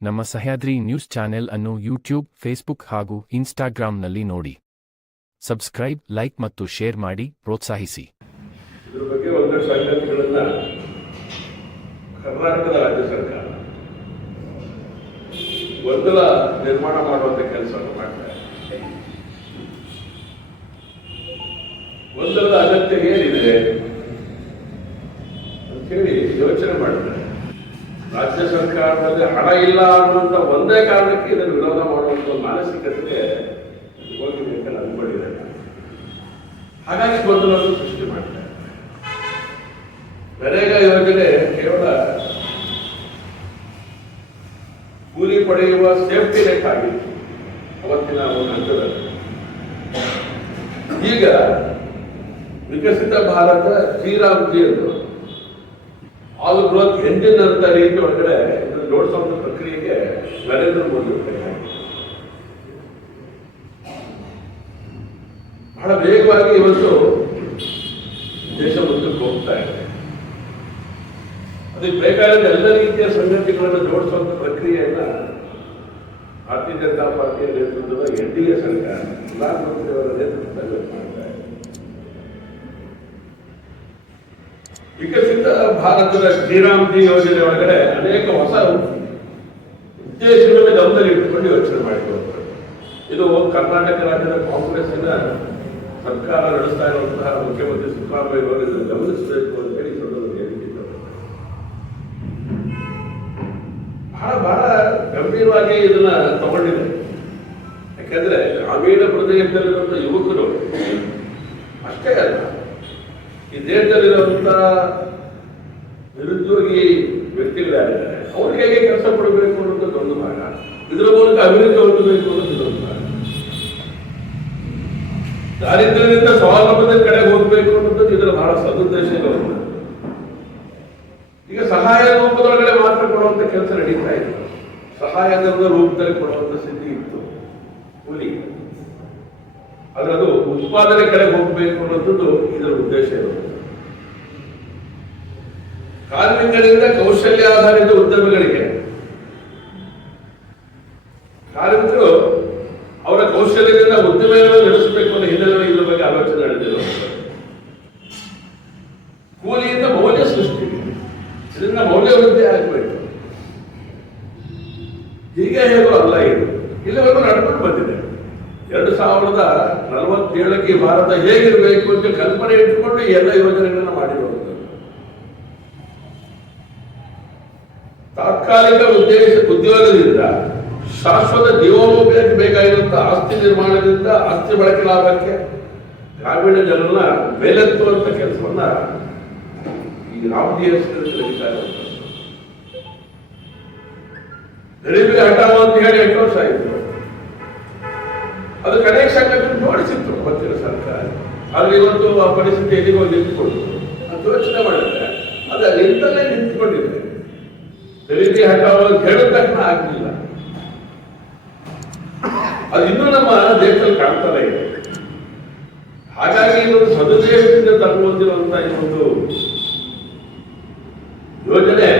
ನಮ್ಮ Sahyadri news channel ಅನ್ನು YouTube, Facebook ಹಾಗೂ ಇನ್ಸ್ಟಾಗ್ರಾಂನಲ್ಲಿ ನೋಡಿ. ಸಬ್ಸ್ಕ್ರೈಬ್, ಲೈಕ್ ಮತ್ತು ಶೇರ್ ಮಾಡಿ, ಪ್ರೋತ್ಸಾಹಿಸಿ. ಇದರ ಬಗ್ಗೆ ಒಂದಷ್ಟು ಸಂಗತಿಗಳನ್ನು ಕರ್ನಾಟಕದ ರಾಜ್ಯ ಸರ್ಕಾರ ಗೊಂದಲ ನಿರ್ಮಾಣ ಮಾಡುವಂತ ಕೆಲಸವನ್ನು ಮಾಡ್ತಾರೆ ಗೊಂದಲದ ಅಗತ್ಯ ಏನಿದೆ ಅಂತೇಳಿ ಯೋಚನೆ ಮಾಡ್ತಾರೆ ರಾಜ್ಯ ಸರ್ಕಾರದಲ್ಲಿ ಹಣ ಇಲ್ಲ ಅನ್ನುವಂಥ ಒಂದೇ ಕಾರಣಕ್ಕೆ ಇದನ್ನು ವಿರೋಧ ಮಾಡುವಂಥ ಮಾನಸಿಕತೆಗೆ ಹೋಗಿಬೇಕಲ್ಲ ಅನ್ಕೊಂಡಿದೆ ಹಾಗಾಗಿ ಗೊಂದಲವನ್ನು ಸೃಷ್ಟಿ ಮಾಡ್ತಾರೆ ನರೇಗಾ ಯೋಜನೆ ಕೇವಲ ಕೂಲಿ ಪಡೆಯುವ ಸೇಫ್ಟಿ ನೆಟ್ ಆಗಿತ್ತು ಅವತ್ತಿನ ಒಂದು ಹಂತದಲ್ಲಿ. ಈಗ ವಿಕಸಿತ ಭಾರತ ಶ್ರೀರಾಮ್ಜಿ ಎಂದು ಆಲ್ ಗ್ರೋತ್ ಎಂಜಿನ್ ಅಂತ ರೀತಿ ಒಳಗಡೆ ಜೋಡಿಸೋ ಒಂದು ಪ್ರಕ್ರಿಯೆಗೆ ನರೇಂದ್ರ ಮೋದಿ. ಬಹಳ ವೇಗವಾಗಿ ಇವತ್ತು ದೇಶ ಮುಂದಕ್ಕೆ ಹೋಗ್ತಾ ಇದೆ ಅದಕ್ಕೆ ಬೇಕಾದ ಎಲ್ಲ ರೀತಿಯ ಸಂಗತಿಗಳನ್ನು ಜೋಡಿಸುವಂತ ಪ್ರಕ್ರಿಯೆಯನ್ನ ಭಾರತೀಯ ಜನತಾ ಪಾರ್ಟಿಯ ನೇತೃತ್ವದ ಎನ್ ಡಿ ಎ ಸರ್ಕಾರ ಪ್ರಧಾನಮಂತ್ರಿಯವರ ನೇತೃತ್ವದಲ್ಲಿ ಮಾಡ್ತಾ ಇದೆ ಭಾರತದ ಶ್ರೀರಾಮ್ಜಿ ಯೋಜನೆ ಒಳಗಡೆ ಅನೇಕ ಹೊಸ ಉದ್ದೇಶಗಳನ್ನು ಗಮನದಲ್ಲಿ ಇಟ್ಟುಕೊಂಡು ಯೋಚನೆ ಮಾಡಿಕೊಳ್ತಾರೆ ಇದು ಕರ್ನಾಟಕ ರಾಜ್ಯದ ಕಾಂಗ್ರೆಸ್ಸಿನ ಸರ್ಕಾರ ನಡೆಸ್ತಾ ಇರುವಂತಹ ಮುಖ್ಯಮಂತ್ರಿ ಸಿದ್ದರಾಮಯ್ಯ ಅವರು ಇದನ್ನು ಗಮನಿಸಬೇಕು ಅಂತ ಹೇಳಿ ಬಹಳ ಬಹಳ ಗಂಭೀರವಾಗಿ ಇದನ್ನ ತಗೊಂಡಿದೆ. ಯಾಕಂದ್ರೆ ಗ್ರಾಮೀಣ ಪ್ರದೇಶದಲ್ಲಿರುವಂಥ ಯುವಕರು ಅಷ್ಟೇ ಅಲ್ಲ, ಈ ದೇಶದಲ್ಲಿರುವಂತ ನಿರುದ್ಯೋಗಿ ವ್ಯಕ್ತಿಗಳಾಗಿದ್ದಾರೆ ಅವ್ರಿಗೆ ಹೇಗೆ ಕೆಲಸ ಕೊಡಬೇಕು ಅನ್ನೋದು ಒಂದು ಭಾಗ ಇದರ ಮೂಲಕ ಅಭಿವೃದ್ಧಿ ಹೊಂದಬೇಕು ಅನ್ನೋದು ಒಂದು ಭಾಗ ದಾರಿದ್ರ್ಯದಿಂದ ಸ್ವಾವಲಂಬದ ಕಡೆ ಹೋಗಬೇಕು ಅನ್ನೋದು ಇದರ ಬಹಳ ಸದುದ್ದೇಶ ಇರೋದು ಈಗ ಸಹಾಯ ರೂಪದೊಳಗಡೆ ಮಾತ್ರ ಕೊಡುವಂತ ಕೆಲಸ ನಡೀತಾ ಇತ್ತು ಸಹಾಯದ ರೂಪದಲ್ಲಿ ಕೊಡುವಂತ ಸ್ಥಿತಿ ಇತ್ತು. ಹುಲಿ ಆದ್ರೆ ಉತ್ಪಾದನೆ ಕಡೆ ಹೋಗಬೇಕು ಅನ್ನೋದು ಇದರ ಉದ್ದೇಶ ಇರೋದು. ಕಾರ್ಮಿಕರಿಂದ ಕೌಶಲ್ಯ ಆಧಾರಿತ ಉದ್ಯಮಗಳಿಗೆ. ಕಾರ್ಮಿಕರು ಅವರ ಕೌಶಲ್ಯದಿಂದ ಉದ್ಯಮವನ್ನು ನಡೆಸಬೇಕು ಅನ್ನೋ ಹಿನ್ನೆಲೆಯಲ್ಲಿ ಇದ್ರ ಬಗ್ಗೆ ಆಲೋಚನೆ ನಡೆದಿರೋ ಕೂಲಿಯಿಂದ ಮೌಲ್ಯ ಸೃಷ್ಟಿ ಇದರಿಂದ ಮೌಲ್ಯ ವೃದ್ಧಿ ಆಗಬೇಕು ಹೀಗೆ ಹೇಗೋ ಅಲ್ಲ ಇದು ಇಲ್ಲಿವರೆಗೂ ನಡ್ಕೊಂಡು ಬಂದಿದೆ ಎರಡು ಸಾವಿರದ ನಲವತ್ತೇಳಕ್ಕೆ ಭಾರತ ಹೇಗಿರಬೇಕು ಅಂತ ಕಲ್ಪನೆ ಇಟ್ಟುಕೊಂಡು ಈ ಎಲ್ಲ ಯೋಜನೆಗಳನ್ನು ಮಾಡಿರುವಂಥದ್ದು ತಾತ್ಕಾಲಿಕ ಉದ್ದೇಶ, ಉದ್ಯೋಗದಿಂದ ಶಾಶ್ವತ ಜೀವನೋಪಾಯಕ್ಕೆ ಬೇಕಾಗಿರುವಂತಹ ಆಸ್ತಿ ನಿರ್ಮಾಣದಿಂದ ಆಸ್ತಿ ಬಳಕೆ ಲಾಭಕ್ಕೆ ಗ್ರಾಮೀಣ ಜನರನ್ನ ಮೇಲೆತ್ತುವಂತ ಕೆಲಸವನ್ನ ಈ ರಾಮಜಿ ಹೆಸರಲ್ಲಿ ನಡೀತಾ ಇರುವಂಥದ್ದು ಗರೀಬಿ ಹಠಾವ್ ಅಂತ ಹೇಳಿ ಎಂಟು ವರ್ಷ ಆಯಿತು. ಅದು ಕಡೆ ಸಂಗತಿ ನೋಡಿಸಿತ್ತು ಸರ್ಕಾರ. ಆದ್ರೆ ಇವತ್ತು ಆ ಪರಿಸ್ಥಿತಿ ಎಲ್ಲಿಗೆ ನಿಂತುಕೊಂಡು ಅದು ಯೋಚನೆ ಮಾಡಿದ್ರೆ ಅದು ನಿಂತಲ್ಲೇ ನಿಂತ್ಕೊಂಡಿದೆ. ಗರೀಬಿ ಹಠಾವ್ ಅಂತ ಹೇಳಿದ ತಕ್ಷಣ ಆಗಲಿಲ್ಲ. ಅದು ಇನ್ನೂ ನಮ್ಮ ದೇಶದಲ್ಲಿ ಕಾಣ್ತಾನೆ ಇದೆ ಹಾಗಾಗಿ ಇದೊಂದು ಸದುದ್ದೇಶದಿಂದ ಈ ಒಂದು ಯೋಜನೆ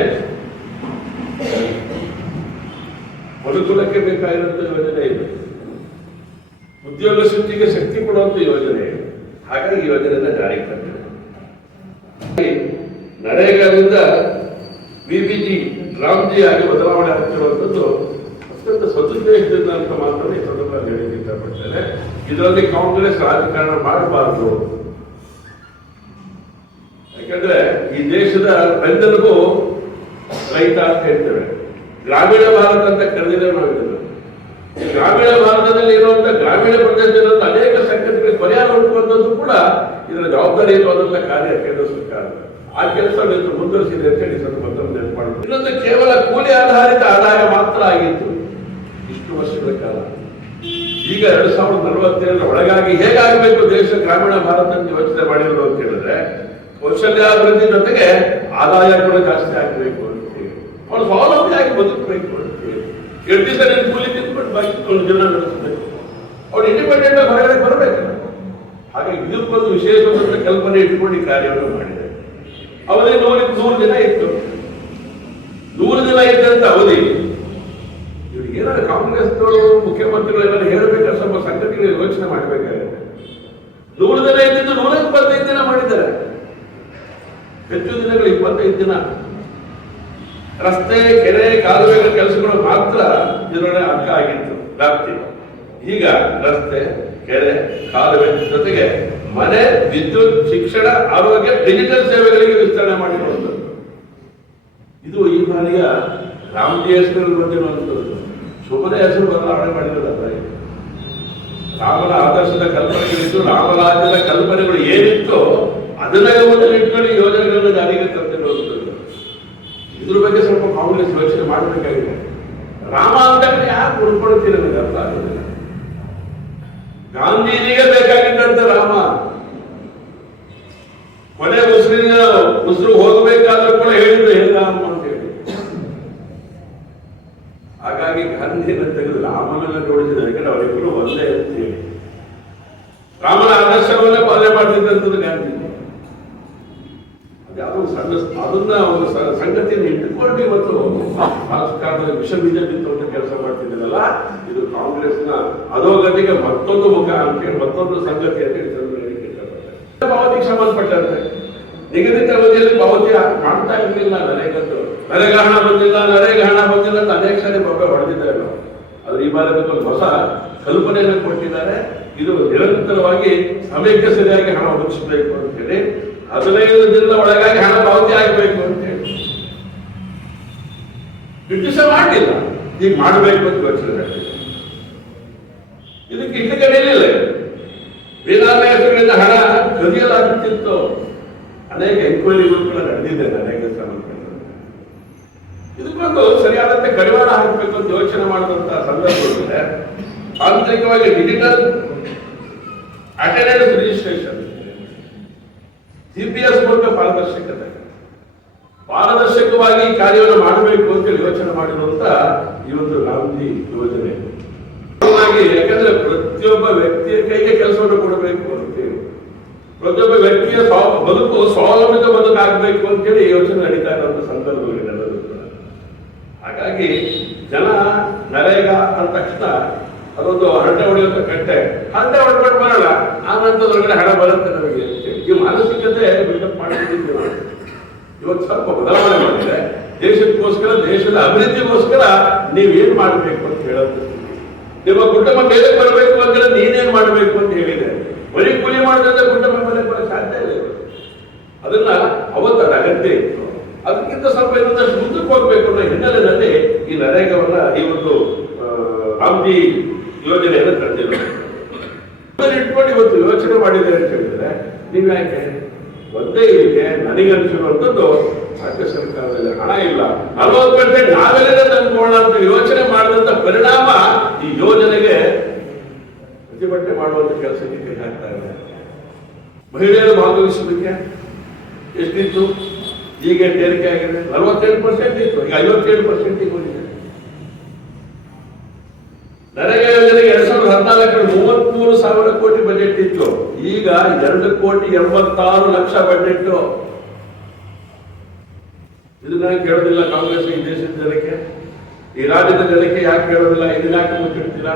ಮನುಕುಲಕ್ಕೆ ಬೇಕಾಗಿರುವಂತ ಯೋಜನೆ ಇದೆ. ಉದ್ಯೋಗ ಸೃಷ್ಟಿಗೆ ಶಕ್ತಿ ಕೊಡುವಂತ ಯೋಜನೆ. ಹಾಗಾಗಿ ಯೋಜನೆಯನ್ನ ಜಾರಿಗೆ ತಂದಿದೆ. ನರೇಗಾದಿಂದ ವಿಬಿಜಿ ರಾಮ್ಜಿ ಆಗಿ ಬದಲಾವಣೆ ಆಗ್ತಿರುವಂಥದ್ದು ಅತ್ಯಂತ ಸದುದ್ದೇಶದಿಂದ ಅಂತ ಮಾತ್ರ ಈ ಸಂದರ್ಭದಲ್ಲಿ ಹೇಳಲಿಕ್ಕೆ ಇಷ್ಟಪಡ್ತೇನೆ. ಇದರಲ್ಲಿ ಕಾಂಗ್ರೆಸ್ ರಾಜಕಾರಣ ಮಾಡಬಾರದು. ಯಾಕಂದ್ರೆ ಈ ದೇಶದ ರೈತನಿಗೂ ರೈತ ಅಂತ ಹೇಳ್ತೇವೆ. ಗ್ರಾಮೀಣ ಭಾರತ ಅಂತ ಕರೆದಿದ್ದೇವೆ ನಾವು ಗ್ರಾಮೀಣ ಭಾರತದಲ್ಲಿ ಇರುವಂತಹ ಗ್ರಾಮೀಣ ಪ್ರದೇಶದಲ್ಲಿ ಅನೇಕ ಸಂಕಟಗಳಿಗೆ ಪರಿಹಾರ ಹುಡುಕುವಂಥದ್ದು ಕೂಡ ಇದರ ಜವಾಬ್ದಾರಿ ಇರುವಂತಹ ಕಾರ್ಯ ಕೇಂದ್ರ ಸರ್ಕಾರ. ಆ ಕೆಲಸ ಮುಂದುವರಿಸಿದೆ ಅಂತ ಹೇಳಿ ಮಾಡ್ಬೋದು. ಇನ್ನೊಂದು ಕೇವಲ ಕೂಲಿ ಆಧಾರಿತ ಆದಾಯ ಮಾತ್ರ ಆಗಿತ್ತು. ಇಷ್ಟು ವರ್ಷಗಳ ಕಾಲ. ಈಗ ಎರಡು ಸಾವಿರದ ನಲವತ್ತೇಳರ ಒಳಗಾಗಿ ಹೇಗಾಗಬೇಕು ದೇಶ ಗ್ರಾಮೀಣ ಭಾರತ ಅಂತ ಯೋಚನೆ ಮಾಡಿದ್ರು ಅಂತ ಹೇಳಿದ್ರೆ ಕೌಶಲ್ಯಾಭಿವೃದ್ಧಿ ಜೊತೆಗೆ ಆದಾಯ ಕೂಡ ಜಾಸ್ತಿ ಆಗಬೇಕು ಅಂತ ಹೇಳಿ. ಅವನು ಸ್ವಾವಲಂಬಿಯಾಗಿ ಬದುಕಬೇಕು ಅಂತ ಹೇಳಿ. ಎರಡು ದಿವಸ ನೀನು ಕೂಲಿ ತಿಂದ್ಕೊಂಡು ಬಾಕಿ ಜೀವನ ನಡೆಸಬೇಕು. ಅವ್ರು ಇಂಡಿಪೆಂಡೆಂಟ್ ಆಗಿ ಹೊರಗಡೆ ಬರಬೇಕು. ಹಾಗಾಗಿ ಇದಕ್ಕೊಂದು ವಿಶೇಷವಾದ ಕಲ್ಪನೆ ಇಟ್ಕೊಂಡು ಈ ಕಾರ್ಯವನ್ನು ಮಾಡಿದೆ ಅವರಿಗೆ ನೂರ ನೂರು ದಿನ ಇತ್ತು ನೂರು ದಿನ ಇದ್ದಂತ ಅವಧಿ. ಏನಾದ್ರು ಕಾಂಗ್ರೆಸ್ ಮುಖ್ಯಮಂತ್ರಿಗಳು ಏನಾದ್ರು ಹೇಳಬೇಕಾದ್ರೆ ಸ್ವಲ್ಪ ಸಂಗತಿಗಳು ಯೋಚನೆ ಮಾಡಬೇಕಾಗುತ್ತೆ. ನೂರು ದಿನ ಇದ್ದಿದ್ದು ನೂರ ಇಪ್ಪತ್ತೈದು ದಿನ ಮಾಡಿದ್ದಾರೆ. ಹೆಚ್ಚು ದಿನಗಳು ಇಪ್ಪತ್ತೈದು ದಿನ. ರಸ್ತೆ, ಕೆರೆ, ಕಾಲುವೆಗಳ ಕೆಲಸಗಳು ಮಾತ್ರ ಇದರೊಳಗೆ ಅಂಕ ಆಗಿತ್ತು, ವ್ಯಾಪ್ತಿ. ಈಗ ರಸ್ತೆ, ಕೆರೆ, ಕಾಲುವೆ ಜೊತೆಗೆ ಮನೆ, ವಿದ್ಯುತ್, ಶಿಕ್ಷಣ, ಆರೋಗ್ಯ, ಡಿಜಿಟಲ್ ಸೇವೆಗಳಿಗೆ ವಿಸ್ತರಣೆ ಮಾಡಿರುವಂಥದ್ದು ಇದು ಈ ಬಾರಿಯ ರಾಮಜಿ ಹೆಸರಲ್ಲಿ ಬಂದಿರುವಂಥದ್ದು ಸುಮ್ಮನೆ ಹೆಸರು ಬದಲಾವಣೆ ಮಾಡಿರೋದಲ್ಲ. ರಾಮನ ಆದರ್ಶದ ಕಲ್ಪನೆಗಳಿದ್ದು ರಾಮರಾಜ್ಯದ ಕಲ್ಪನೆಗಳು ಏನಿತ್ತೋ ಅದನ್ನ ಇಟ್ಕೊಂಡು ಯೋಜನೆಗಳನ್ನು ಜಾರಿಗೆ ತಂದಿರುವಂಥದ್ದು ಇದ್ರ ಬಗ್ಗೆ ಸ್ವಲ್ಪ ಕಾಂಗ್ರೆಸ್ ಯೋಚನೆ ಮಾಡಬೇಕಾಗಿದೆ. ರಾಮ ಅಂತ ಯಾರು ಉಳ್ಕೊಳ್ತೀರ ನನಗೆ ಅರ್ಥ ಆಗುತ್ತೆ ಗಾಂಧೀಜಿಗೆ ಬೇಕಾಗಿದ್ದಂತ ರಾಮ. ಕೊನೆ ಉಸಿರಿನ ಉಸಿರು ಹೋಗಬೇಕಾದ್ರೂ ಕೂಡ ಹೇಳಿದ್ರು ಹೇಳಿ ಗಾಂಧಿನ ತೆಗೆದು ರಾಮನನ್ನ ಜೋಡಿಸಿದ ಯಾಕಂದ್ರೆ ಅವರಿಬ್ಬರು ಒಂದೇ ಇರ್ತೀವಿ ರಾಮನ ಆದರ್ಶವನ್ನೇ ಪಾಲನೆ ಮಾಡ್ತಿದ್ದಂಥದ್ದು ಗಾಂಧಿ ಅದ್ಯಾವ ಸಣ್ಣ ಅದನ್ನ ಒಂದು ಸಂಗತಿಯನ್ನು ಇಟ್ಟುಕೊಂಡು ಇವತ್ತು ರಾಜಕಾರಣದ ವಿಷ ಬೀಜ ಬಿತ್ತುವಂತ ಕೆಲಸ ಮಾಡ್ತಿದ್ದೀರಲ್ಲ, ಇದು ಕಾಂಗ್ರೆಸ್ನ ಅಧೋಗತಿಗೆ ಮತ್ತೊಂದು ಮುಖ ಅಂತ ಹೇಳಿ, ಮತ್ತೊಂದು ಸಂಗತಿ ಅಂತ ಹೇಳಿ. ಪಾವತಿಗೆ ಸಂಬಂಧಪಟ್ಟಂತೆ. ನಿಗದಿತ ಅವಧಿಯಲ್ಲಿ ಪಾವತಿ ಮಾಡ್ತಾ ಇರಲಿಲ್ಲ ನರೇಗದ್ದು ನರೇಗ ಹಣ ಬಂದಿಲ್ಲ ನರೇಗ ಹಣ ಬಂದಿಲ್ಲ ಅಂತ ಅನೇಕ ಸಾರಿ ಬೊಬ್ಬೆ ಹೊಡೆದಿದ್ದಾರೆ ನಾವು ಅದು ಈ ಬಾರಿ ಒಂದು ಹೊಸ ಕಲ್ಪನೆಯನ್ನು ಕೊಟ್ಟಿದ್ದಾರೆ. ಇದು ನಿರಂತರವಾಗಿ ಸಮಯಕ್ಕೆ ಸರಿಯಾಗಿ ಹಣ ಒದಗಿಸಬೇಕು ಅಂತ ಹೇಳಿ, ಹದಿನೈದು ದಿನದ ಒಳಗಾಗಿ ಹಣ ಪಾವತಿ ಆಗಬೇಕು ಅಂತ ಹೇಳಿ. ಬ್ರಿಟಿಷ ಮಾಡಲಿಲ್ಲ. ಈಗ ಮಾಡಬೇಕು ಅಂತ ಯೋಚನೆ. ಇದಕ್ಕೆ ಹಿಂದೆ ಕಡೆಯಲಿಲ್ಲ ವೇದಾಭ್ಯಾಸಗಳಿಂದ ಹಣ ಕದಿಯಲಾಗುತ್ತಿತ್ತು ಅನೇಕ ಎಂಕ್ವೈರಿಗಳು ಕೂಡ ನಡೆದಿದೆ, ಅನೇಕ ಸಂಬಂಧಪಟ್ಟಂತೆ ಇದಕ್ಕೊಂದು ಸರಿಯಾದಂತೆ ಕಡಿವಾಣ ಹಾಕಬೇಕು ಅಂತ ಯೋಚನೆ ಮಾಡಿದಂತ ಇದೆ ಆಂತರಿಕವಾಗಿ ಡಿಜಿಟಲ್ ಅಟೆಂಡೆನ್ಸ್ ರಿಜಿಸ್ಟ್ರೇಷನ್ ಜಿಪಿಎಸ್ ಮೂಲಕ ಪಾರದರ್ಶಕತೆ. ಪಾರದರ್ಶಕವಾಗಿ ಕಾರ್ಯವನ್ನು ಮಾಡಬೇಕು ಅಂತೇಳಿ ಯೋಚನೆ ಮಾಡಿರುವಂತ ಈ ಒಂದು ಗಾಂಧಿ ಯೋಜನೆ. ಯಾಕಂದ್ರೆ ಪ್ರತಿಯೊಬ್ಬ ವ್ಯಕ್ತಿಯ ಕೈಗೆ ಕೆಲಸವನ್ನು ಕೊಡಬೇಕು ಅಂತೇಳಿ ಪ್ರತಿಯೊಬ್ಬ ವ್ಯಕ್ತಿಯ ಬದುಕು ಸ್ವಾವಲಂಬಿತ ಬದುಕಾಗಬೇಕು ಅಂತೇಳಿ ಯೋಚನೆ ನಡೀತಾ ಇರುವಂತ ಸಂದರ್ಭಗಳಿಗೆಲ್ಲರೂ ಕೂಡ ಹಾಗಾಗಿ ಜನ ನರೇಗಾ ಅಂದ ತಕ್ಷಣ ಅದೊಂದು ಹರಟೆ ಹೊಡೆಯುವಂತ ಕಟ್ಟೆ. ಹರಟೆ ಹೊಡ್ಕೊಂಡು ಬರೋಣ ಆ ನಂತರದೊಳಗಡೆ ಹಣ ಬರುತ್ತೆ ನಮಗೆ. ಈ ಮಾನಸಿಕತೆ ಬಿಲ್ಡಪ್ ಮಾಡಿದ್ದೀವಿ ಇವತ್ತು ಸ್ವಲ್ಪ ಬದಲಾವಣೆ ಮಾಡಿದ್ರೆ ದೇಶಕ್ಕೋಸ್ಕರ, ದೇಶದ ಅಭಿವೃದ್ಧಿಗೋಸ್ಕರ ನೀವೇನ್ ಮಾಡಬೇಕು ಅಂತ ಹೇಳೋದು. ನಿಮ್ಮ ಕುಟುಂಬ ಮೇಲೆ ಬರಬೇಕು ಅಂದ್ರೆ ನೀನೇನ್ ಮಾಡಬೇಕು ಅಂತ ಹೇಳಿದೆ. ಬರೀ ಕೂಲಿ ಮಾಡಿದ್ರೆ ಕುಟುಂಬ ಮೇಲೆ ಬರೋ ಸಾಧ್ಯ ಇಲ್ಲ ಅದನ್ನ ಅವತ್ತು ಅಗತ್ಯ ಇತ್ತು. ಅದಕ್ಕಿಂತ ಸ್ವಲ್ಪ ಇನ್ನೊಂದಷ್ಟು ಮುಂದಕ್ಕೆ ಹೋಗಬೇಕು ಅನ್ನೋ ಹಿನ್ನೆಲೆಯಲ್ಲಿ ಈ ನರೇಗವನ್ನ ಈ ಒಂದು ಅಂಬಿ ಯೋಜನೆಯನ್ನು ತಂದಿರೋದು ಇಟ್ಕೊಂಡು ಇವತ್ತು ಯೋಚನೆ ಮಾಡಿದೆ ಅಂತ ಹೇಳಿದ್ರೆ, ನೀವು ಯಾಕೆ? ಒಂದೇ ಇದಕ್ಕೆ ನನಗನ್ಸಿರುವಂಥದ್ದು ರಾಜ್ಯ ಸರ್ಕಾರದಲ್ಲಿ ಹಣ ಇಲ್ಲ. ನಲವತ್ತು ಪರ್ಸೆಂಟ್ ನಾವೆಲ್ಲೇ ತಂದ್ಕೊಳ್ಳೋಣ ಅಂತ ಯೋಚನೆ ಮಾಡಿದಂತ ಪರಿಣಾಮ ಈ ಯೋಜನೆಗೆ ಪ್ರತಿಭಟನೆ ಮಾಡುವಂತ ಕೆಲಸಕ್ಕೆ ಕೈ ಇದೆ. ಮಹಿಳೆಯರು ಭಾಗವಹಿಸಲಿಕ್ಕೆ ಎಷ್ಟಿತ್ತು? ಈಗ ಏರಿಕೆ ಆಗಿದೆ ನಲವತ್ತೇಳು ಪರ್ಸೆಂಟ್ ಇತ್ತು, ಈಗ ಐವತ್ತೇಳು ಪರ್ಸೆಂಟ್ ಹೋಗಿದೆ. ಯೋಜನೆಗೆ ಎರಡ್ ಸಾವಿರದ ಹದಿನಾಲ್ಕರಲ್ಲಿ ಮೂವತ್ಮೂರು ಸಾವಿರ ಕೋಟಿ ಬಜೆಟ್ ಇತ್ತು. ಈಗ ಎರಡು ಕೋಟಿ ಎಂಬತ್ತಾರು ಲಕ್ಷ ಬಜೆಟ್ ಇದು ಇದನ್ನ ಕೇಳೋದಿಲ್ಲ? ಕಾಂಗ್ರೆಸ್ ಈ ದೇಶದ ಜನಕ್ಕೆ? ಈ ರಾಜ್ಯದ ಜನಕ್ಕೆ ಯಾಕೆ ಕೇಳೋದಿಲ್ಲ? ಇದನ್ನ ಯಾಕೆ ಮುಚ್ಚಿಡ್ತೀರಾ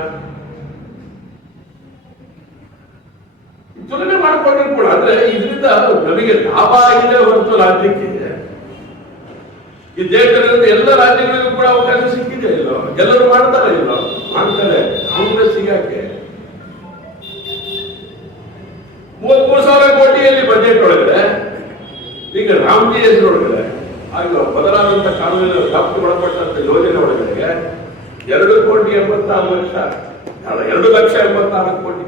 ತುಲನೆ ಮಾಡಿಕೊಂಡ್ರು ಕೂಡ. ಅಂದ್ರೆ ಇದರಿಂದ ನಮಗೆ ಲಾಭ ಆಗಿದೆ ಹೊರತು ರಾಜ್ಯಕ್ಕೆ. ಈ ದೇಶದಲ್ಲಿ ಎಲ್ಲ ರಾಜ್ಯಗಳಿಗೂ ಕೂಡ ಅವಕಾಶ ಸಿಕ್ಕಿದೆ ಇಲ್ಲೋ ಎಲ್ಲರೂ ಮಾಡ್ತಾರ ಇಲ್ಲೋ ಮಾಡ್ತಾರೆ. ಕಾಂಗ್ರೆಸ್ ಯಾಕೆ? ಮೂವತ್ಮೂರು ಸಾವಿರ ಕೋಟಿಯಲ್ಲಿ ಬಜೆಟ್ ಒಳಗಡೆ ಈಗ ರಾಮ್ಜಿ ಹೆಸರೊಳಗಡೆ ಆಗ ಬದಲಾದಂತ ಕಾನೂನಿನ ವ್ಯಾಪ್ತಿ ಒಳಪಟ್ಟಂತ ಯೋಜನೆ ಒಳಗಡೆ ಎರಡು ಕೋಟಿ ಎಂಬತ್ತಾರು ಲಕ್ಷ ಅಲ್ಲ, ಎರಡು ಲಕ್ಷ ಎಂಬತ್ತಾರು ಕೋಟಿ.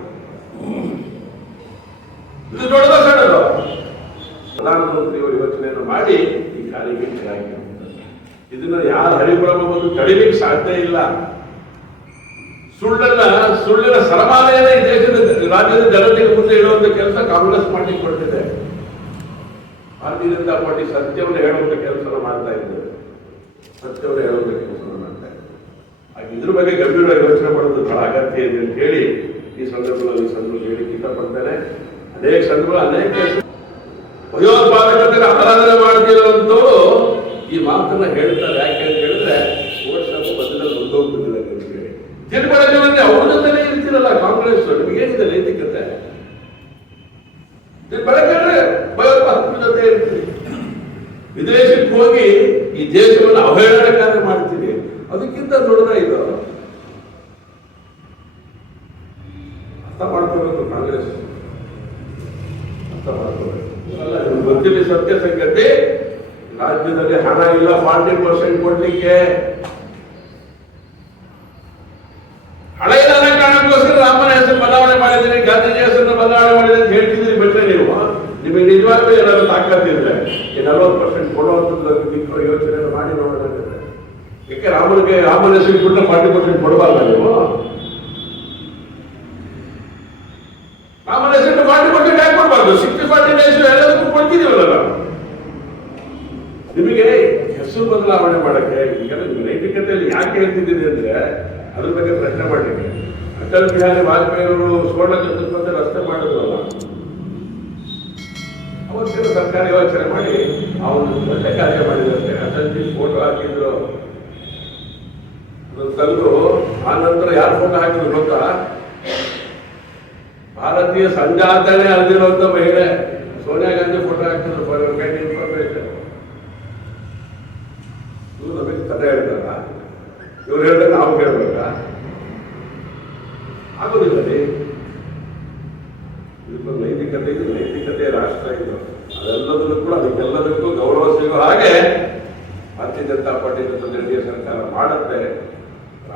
ಇದು ದೊಡ್ಡದ ಸಣ್ಣದು? ಪ್ರಧಾನಮಂತ್ರಿಯವರು ಯೋಚನೆಯನ್ನು ಮಾಡಿ ಈ ಕಾರ್ಯಕ್ಕೆ ಹಾಕಿರುವಂಥದ್ದು ಇದನ್ನ ಯಾರು ಹರಿಬ್ರಹ್ಮ ಬಂದು ತಡಿಲಿಕ್ಕೆ ಸಾಧ್ಯ ಇಲ್ಲ. ಸುಳ್ಳನ್ನ, ಸುಳ್ಳಿನ ಸರಮಾಲೆಯನ್ನ ಈ ದೇಶದ ರಾಜ್ಯದ ಜನತೆಗೆ ಮುಂದೆ ಇಡುವಂತ ಕೆಲಸ ಕಾಂಗ್ರೆಸ್ ಪಾರ್ಟಿ ಕೊಟ್ಟಿದೆ ಭಾರತೀಯ ಜನತಾ ಪಾರ್ಟಿ ಸತ್ಯವನ್ನು ಹೇಳುವಂತ ಕೆಲಸ ಮಾಡ್ತಾ ಇದ್ದೇವೆ ಸತ್ಯವನ್ನು ಹೇಳುವಂತ ಕೆಲಸ ಮಾಡ್ತಾ ಇದ್ರ ಬಗ್ಗೆ ಗಂಭೀರವಾಗಿ ಯೋಚನೆ ಮಾಡೋದು ಬಹಳ ಅಗತ್ಯ ಇದೆ ಅಂತ ಹೇಳಿ ಈ ಸಂದರ್ಭದಲ್ಲಿ ಸಂದರ್ಭ ಹೇಳಿಕ್ಕೆ ಇಷ್ಟಪಡ್ತೇನೆ ಅನೇಕ ಸಂದರ್ಭ ಅನೇಕ ಭಯೋತ್ಪಾದಕತೆಗೆ ಆರಾಧನೆ ಮಾಡ್ತಿರುವಂತೂ ಮಾತನ್ನ ಹೇಳ್ತಾರೆ, ಯಾಕೆ ಅಂತ ಹೇಳಿದ್ರೆ ಓಟ್ ಶಾಪ ಬದಲಲ್ಲಿ ಮುಂದೋಗ್ಬಿಟ್ಟಿದೆ ಅಂತ ಹೇಳಿ. ತಿರುಪತಿ ಅವ್ರ ಜೊತೆನೇ ಇರ್ತಿರಲ್ಲ ಕಾಂಗ್ರೆಸ್ ಏನಿದೆ ನೈತಿಕತೆ ಬೆಳಗ್ಗೆ ಭಯೋತ್ಪಾದಕರ ಜೊತೆ ಇರ್ತೀರಿ. ವಿದೇಶಕ್ಕೆ ಹೋಗಿ ಈ ದೇಶವನ್ನು ಅವಹೇಳನಕಾರ ಮಾಡ್ತೀವಿ ಅದಕ್ಕಿಂತ ದೊಡ್ಡದ ಇದು. ಅರ್ಥ ಮಾಡ್ಕೋಬೇಕು ಕಾಂಗ್ರೆಸ್. ಅರ್ಥ ಮಾಡ್ಕೋಬೇಕು. ಅಲ್ಲ ಗೊತ್ತಿಲ್ಲ ಸತ್ಯ ಸಂಗತಿ ರಾಜ್ಯದಲ್ಲಿ ಹಣ ಇಲ್ಲ, ಫಾರ್ಟಿ ಪರ್ಸೆಂಟ್ ಕೊಡ್ಲಿಕ್ಕೆ. ಅನ್ನೋ ಕಾರಣಕ್ಕೋಸ್ಕರ ರಾಮನ ಹೆಸರು ಬದಲಾವಣೆ ಮಾಡಿದ್ದೀನಿ, ಗಾಂಧೀಜಿ ಹೆಸರನ್ನು ಬದಲಾವಣೆ ಮಾಡಿದೆ ಅಂತ ಬಿಟ್ಟರೆ ನೀವು. ನಿಮಗೆ ನಿಜವಾಗ್ಲೂ ಏನಾದ್ರು ತಾಕತ್ತಿದ್ರೆ ಈ ನಲ್ವತ್ತು ಪರ್ಸೆಂಟ್ ಕೊಡುವಂಥದ್ದು ಯೋಚನೆ ಮಾಡಿ ನೋಡೋಣ ಯಾಕೆ ರಾಮನಿಗೆ, ರಾಮನ ಹೆಸರು ಬಿಟ್ಟರೆ ಫಾರ್ಟಿ ಪರ್ಸೆಂಟ್ ಕೊಡಬಾರ್ದ ನೀವು? ರಾಮನ ಹೆಸರು ಫಾರ್ಟಿ ಪರ್ಸೆಂಟ್ ಯಾಕೆ ಕೊಡಬಾರ್ದು? ಸಿಕ್ಸ್ಟಿ ಫಾರ್ಟಿ ಎಲ್ಲದಕ್ಕೂ ಕೊಡ್ತಿದ್ದೀವಲ್ಲ ನಾವು. ನಿಮಗೆ ಹೆಸರು ಬದಲಾವಣೆ ಮಾಡಕ್ಕೆ ಈಗ ನೈತಿಕತೆಯಲ್ಲಿ ಯಾಕೆ ಹೇಳ್ತಿದ್ದೀನಿ ಅಂದ್ರೆ ಅದ್ರ ಬಗ್ಗೆ ಪ್ರಶ್ನೆ ಮಾಡಲಿಕ್ಕೆ. ಅಟಲ್ ಬಿಹಾರಿ ವಾಜಪೇಯಿ ಅವರು ಸುವರ್ಣ ಚತುಷ್ಪಥ ರಸ್ತೆ ಮಾಡಿದ್ರಲ್ಲ? ಅವತ್ತಿನ ಸರ್ಕಾರ ಯೋಚನೆ ಮಾಡಿ ಅವರು ಒಳ್ಳೆ ಕಾರ್ಯ ಮಾಡಿದಂತೆ ಅಟಲ್ಜಿ ಫೋಟೋ ಹಾಕಿದ್ರು. ತಂದು ಆ ನಂತರ ಯಾರು ಫೋಟೋ ಹಾಕಿದ್ರು ಗೊತ್ತಾ? ಭಾರತೀಯ ಸಂಜಾತನೆ ಅಲ್ದಿರುವಂತ ಮಹಿಳೆ.